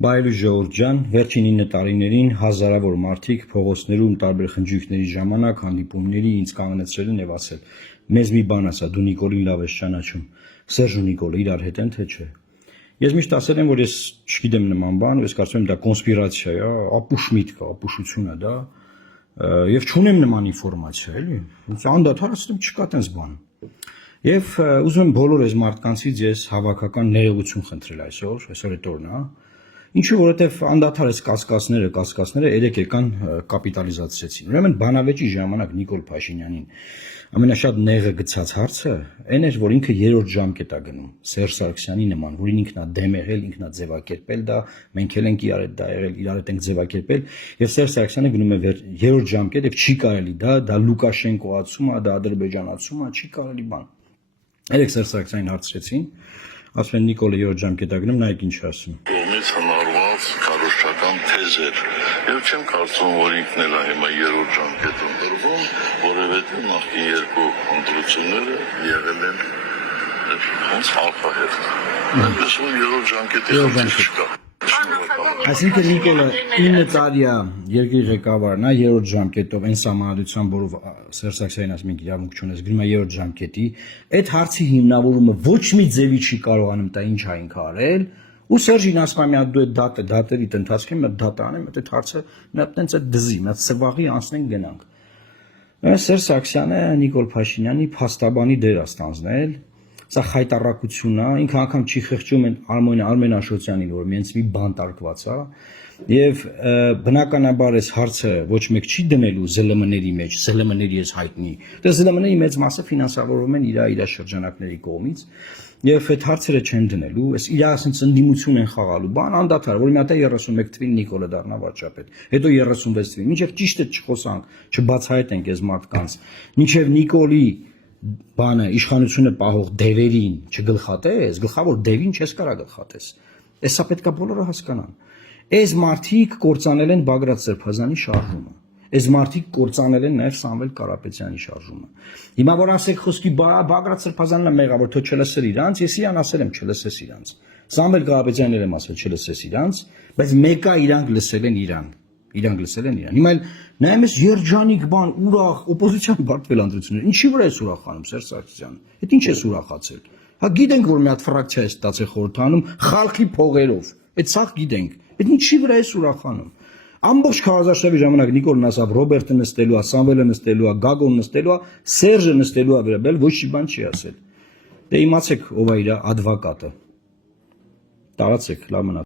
Բայելու ժողովուրդ ջան, վերջին 9 տարիներին հազարավոր մարդիկ փողոցներում տարբեր խնջույքների ժամանակ հանդիպումների ինձ կանգնեցրել են եւ ասել. «Մեզ մի բան ասա, դու Նիկոլին լավ ես ճանաչում, Սերժ ու Նիկոլը իրար հետ են թե չէ»։ Ես միշտ ասել եմ, որ ես չգիտեմ նման բան, ես կարծում եմ դա կոնսպիրացիա է, ապուշ միտք է, ապուշություն է դա, եւ չունեմ նման ինֆորմացիա, էլի։ Անդադար ասում չկա տես բան։ Եվ ուզում եմ բոլոր այս մարդկանցից ես հավաքական ներողություն խնդրել այսօր այդ օրն է։ Ինչու որովհետև անդադար այս կասկածները երեք եկան կապիտալիզացրեցին։ Ուրեմն բանավեճի ժամանակ Նիկոլ Փաշինյանին ամենաշատ նեղը գցած հարցը այն էր, որ ինքը երրորդ ժամկետ է գնում Սերժ Սարգսյանի նման, որին ինքն է դեմ եղել, ինքն է ձևակերպել դա, մենք էլ ենք իրար հետ դա եղել, իրար հետ ենք ձևակերպել, եւ Սերժ Սարգսյանը գնում է երրորդ ժամկետ եւ չի կարելի դա Լուկաշենկոացում է, դա ադրբեջանացում է, չի կարելի բան։ Երեք Սերժ Սարգսյանին հարցրեցին, ասում են Նիկոլը երրորդ ժամկետ է գնում, նայեք ինչ ասում։ Կողմից հնարված քարոզչական թեզեր եւ չեմ կարծում, որ ինքն էլ է հիմա երրորդ ժամկետում դրվում, որովհետեւ նախկին երկու ընտրությունները եղել են ոնց հաղթահեր։ Այնպես որ երրորդ ժամկետի խնդիր չկա։ Այսինքն Նիկոլը 9 տարի է երկրի ղեկավարն է երրորդ ժամկետով այն սահմանադրությամբ, որով Սերժ Սարգսյանին ասում ենք իրավունք չունես, գնում է երրորդ ժամկետի, այդ հարցի հիմնավորումը ոչ մի ձևի չի կարողանում տա ինչ այն կարել, ու Սերժին ասում է դու այդ դատերի ընթացքում մի դատ անեմ, այդ հարցը մի հատ տենց այդ դզի, մի հատ սվաղի անցնենք գնանք։ Սերժ Սարգսյանը Նիկոլ Փաշինյանի փաստաբանի դեր է ստանձնել։ Սա խայտարակություն է, ինքը անգամ չի խղճում Արմեն Աշոտյանին, որ մենց մի բան տարկված է, եւ բնականաբար այս հարցը ոչ մեկ չի դնելու ԶԼՄ-ների մեջ, ԶԼՄ-ների ես հայտնի։ Դա ԶԼՄ-ների մեծ մասը ֆինանսավորվում են իր շրջանակների կողմից, եւ այդ հարցերը չեն դնելու, այս իր ասենց ընդդիմություն են խաղալու, բան անդադար, որ մի հատ 31 թվին Նիկոլը դառնա վարչապետ, հետո 36 թվին, մինչեւ ճիշտը չխոսանք, չբացահայտենք այս մարդկանց, մինչեւ Նիկոլի բանը իշխանությունը պահող դևերին չգլխատես, գլխավոր դևին չես կարա գլխատես։ Էսա պետքա բոլորը հասկանան։ Այս մարդիկ կործանել են Բագրատ Սրբազանի շարժումը։ Այս մարդիկ կործանել են նաև Սամվել Կարապետյանի շարժումը։ Հիմա որ ասեք խոսքի Բագրատ Սրբազանն է մեղավոր, թո չլսեր իրանց, ես իրան ասել եմ չլսես իրանց։ Սամվել Կարապետյանն եմ ասել չլսես իրանց, բայց մեկը իրանք լսել են իրան։ Իրանք լսել են իրան։ Հիմա էլ նայում ես երջանիկ բան, ուրախ, օպոզիցիան բարձվել անդրություններ։ Ինչի վրա է ուրախանում Սերժ Սարգսյանը։ Այդ ինչ է ուրախացել։ Հա գիտենք որ մի հատ ֆրակցիա է ստացել խորհրդանում խալխի փողերով։ Այդ սաղ գիտենք։ Այդ ինչի վրա է ուրախանում։ Ամբողջ քարոզարշավի ժամանակ Նիկոլն ասավ Ռոբերտը նստելու է, Սամվելը նստելու է, Գագոն նստելու է, Սերժը նստելու է վերաբերել, ոչ մի բան չի ասել։ Դե իմացեք ով է իր ադվոկատը։ Տարածեք, լավ մնա։